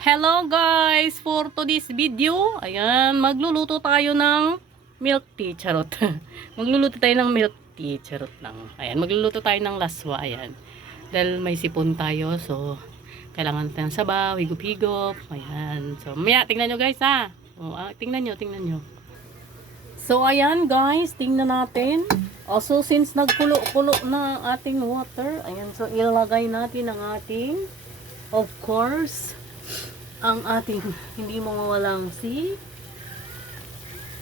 Hello guys! For today's video, ayan, magluluto tayo ng milk tea, charot. Magluluto tayo ng milk tea, charot lang. Ayan, magluluto tayo ng laswa, ayan. Dahil may sipon tayo, so, kailangan natin ng sabaw, higop-higop, ayan. So, maya, tingnan nyo guys ha. O, tingnan nyo. So, ayan guys, tingnan natin. Also, since nagkulo-kulo na ating water, ayan, so, ilagay natin ang ating, of course, ang ating hindi mawawalang si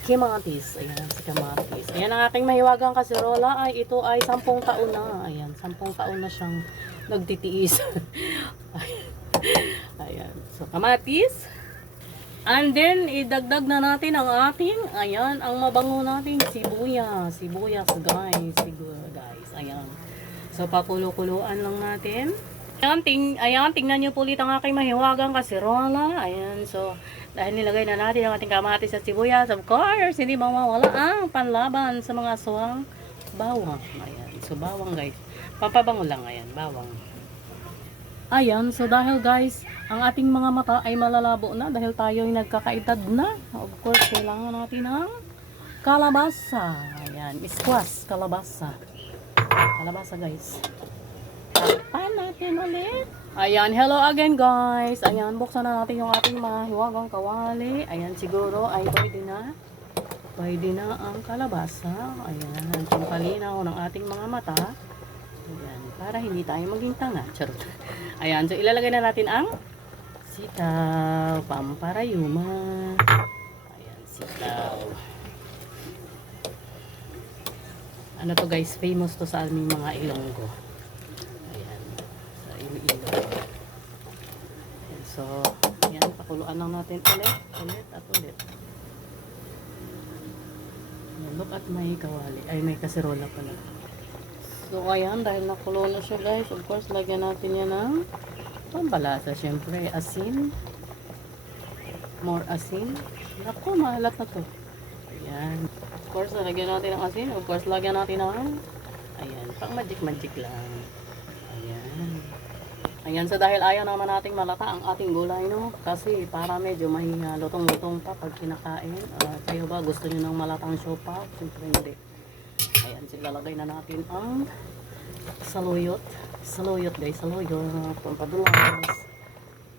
kamatis. Ayan, si kamatis. Ayan, ang aking mahiwagang kaserola ay ito ay 10 taon na. Ayan, 10 taon na siyang nagtitiis. Ayan, so kamatis. And then, idagdag na natin ang ating, ayan, ang mabango nating sibuyas. Sibuyas, guys. Guys. Ayan. So, pakulo-kuluan lang natin. Ayan, tingnan nyo po ulit ang aking mahiwagang kaserola. Ayan, so, dahil nilagay na natin ang ating kamatis at sibuyas, of course, hindi mawawala ang panlaban sa mga aswang bawang. Ayan, so bawang guys. Pampabango lang, ayan, bawang. Ayan, so dahil guys, ang ating mga mata ay malalabo na dahil tayo ay nagkakaedad na. Of course, kailangan natin ng kalabasa. Ayan, squash, kalabasa. Kalabasa guys. Takpan natin ulit. Ayan, hello again guys. Ayan, buksan na natin yung ating mahiwagang kawali. Ayan, siguro ay pwede na. Pwede na ang kalabasa. Ayan, yung palinaw ng ating mga mata. Ayan, para hindi tayo maging tanga. Charot. Ayan, so ilalagay na natin ang sitaw, pamparayuma. Ayan, sitaw. Ano to guys, famous to sa aming mga Ilonggo. So, yan, pakuluan lang natin ulit at ulit. Look at my kawali, ay may kaserola pala. So, ayan, dahil nakulo na siya guys, of course, lagyan natin yan ng pambalasa, syempre, asin. More asin. Naku, mahalat na to. Ayan. Of course, lagyan natin ng asin. Of course, lagyan natin ng, ayan, pang magic lang. Ayan. Ayan, so dahil ayaw naman nating malata ang ating gulay, no? Kasi para medyo may lutong-lutong pa pag kinakain. Kayo ba, gusto nyo ng malatang siopaw? Siyempre hindi. Ayan, so lalagay na natin ang saluyot. Saluyot guys, saluyot. Pampadulas.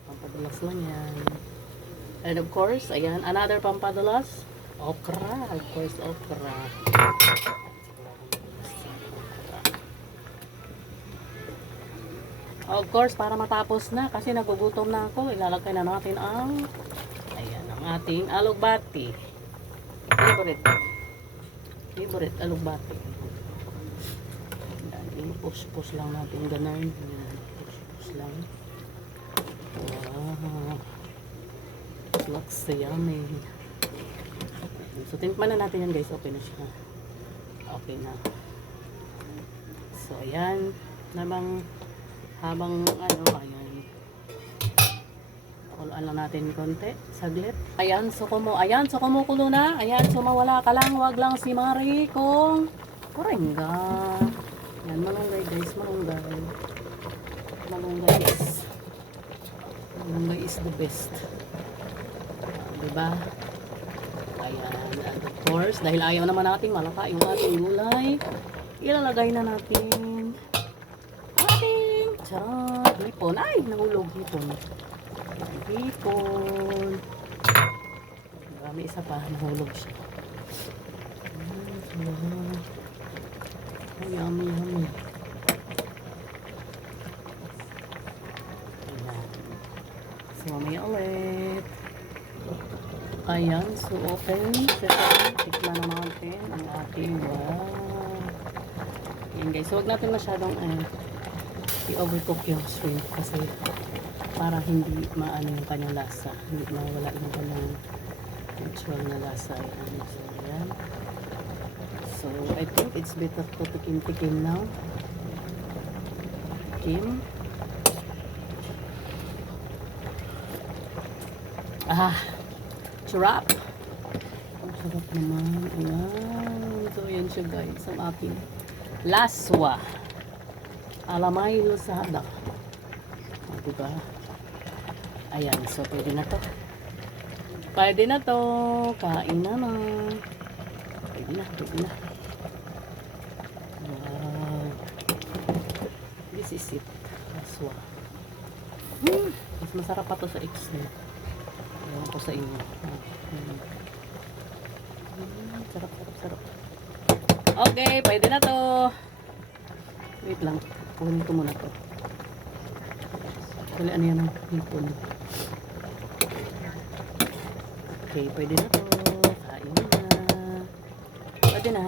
Pampadulas lang yan. And of course, ayan, another pampadulas. Okra, of course, okra. Of course, para matapos na, kasi nagugutom na ako, ilalagay na natin ang, ayan, ang ating alugbati. Favorite alugbati. Ayan, push lang natin, ganun. Push lang. Wow. Looks yummy. So, tinikman na natin yan guys, okay na siya. Okay na. So, ayan, habang ano, ayan, kuluan lang natin konti, saglit. Ayan, so kumukulo na. Ayan, so mawala ka lang, wag lang si Marie kung kurenga. Ayan, malunggay guys, malunggay. Malunggay is the best. Diba? Ayan, and of course, dahil ayaw naman natin malaka yung ating gulay, ilalagay na natin charot, hipon. Ay, nahulog hipon. Hipon. Marami isa pa, nahulog siya. Ay, yummy. Ayan. So, mamaya ulit. Ayan, so open. Tikman na natin ang ating wow. Ayan guys, so huwag natin masyadong i-overcook yung shrimp kasi para hindi maano yung kanyang lasa, hindi mawala yung kanyang natural na lasa. Ayan. So I think it's better to tikim now. Tikim. Sarap. Ang sarap naman. Ayan. So yan siya guys, ang aking laswa. Alamay Losada. Diba? Ayan, so pwede na to. Pwede na to. Kain na na. Pwede na, pwede na. Wow. This is it. Aswa. Mas masarap pa to sa X-ray. Ewan ko sa inyo. Sarap, sarap, sarap. Okay, pwede na to. Wait lang. Kunin ko muna to. Wala ano yan ang hipon. Okay, pwede na to. Kain na. Pwede na.